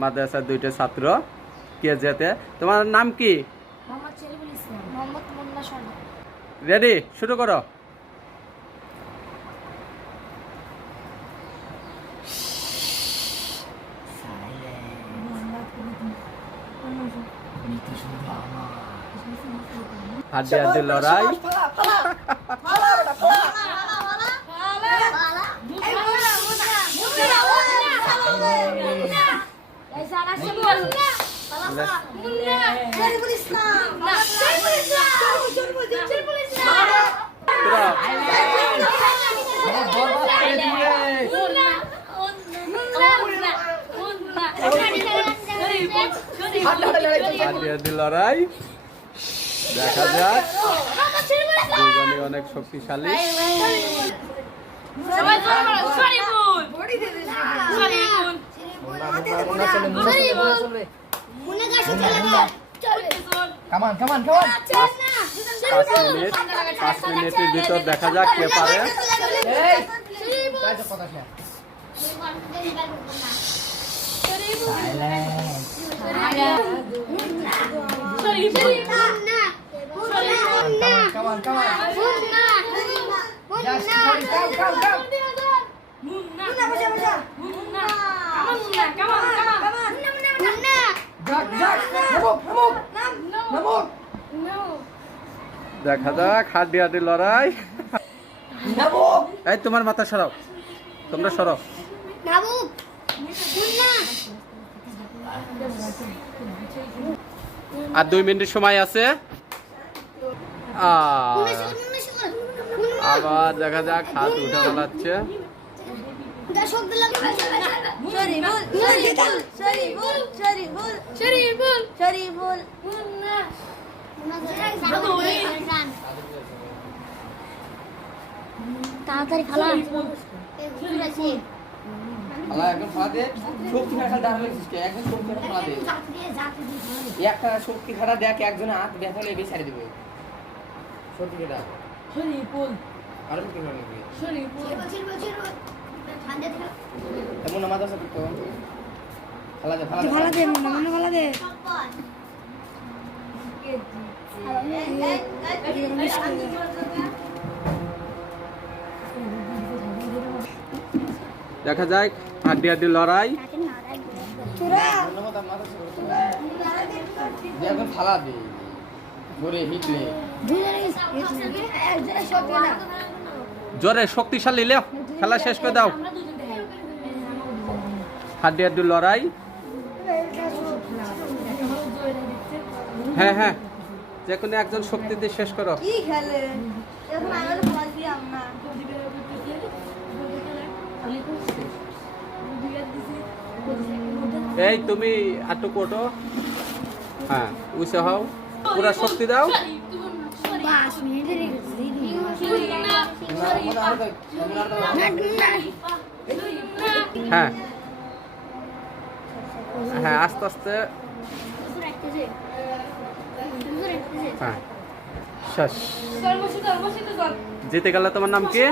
মাদ্রাসার দুইটা ছাত্র কেজিতে। তোমার নাম কি? রেডি, শুরু করো। হাড্ডি হাড্ডি লড়াই। হাড্ডি হাড্ডি লড়াই, দেখা যাক দুজনে অনেক শক্তিশালী। পাঁচ মিনিটের ভিতর দেখা যাক কে পারে। দেখা যাক হাড্ডি হাড্ডি লড়াই। এই তোমার মাথা সরাও, তোমরা সরাও। আর 2 মিনিট সময় আছে। আবার দেখা যাক হাত উঠে গেলাচ্ছে। তাড়াতাড়ি খালা একদম ফালা দে, শক্তি খাটা দাঁড়ালে একদম শক্তি খাটা ফালা দে। একটা শক্তি খাটা দেখ, একজনে হাত দেখালে এবে ছাড়ি দেবে। শক্তি খাটা আর শক্তি খাটা নেবে এমন আমাদের সাথে তো ফালা দে, ফালা দে, মনে ফালা দে। দেখা যায় হাড্ডি হাড্ডি লড়াই। এখন ফালা দে জোরে হিটলে, জোরে শক্তিশালী লে, খেলা শেষ করে দাও। হাড্ডি হাড্ডি লড়াই। হ্যাঁ হ্যাঁ, যে কোনো একজন শক্তি দিয়ে শেষ করো। এই তুমি আটু কোটো, হ্যাঁ উইসে হও, পুরা শক্তি দাও। হ্যাঁ হ্যাঁ, আস্তে আস্তে। হ্যাঁ শেষ। জিতে গেলে। তোমার নাম কি?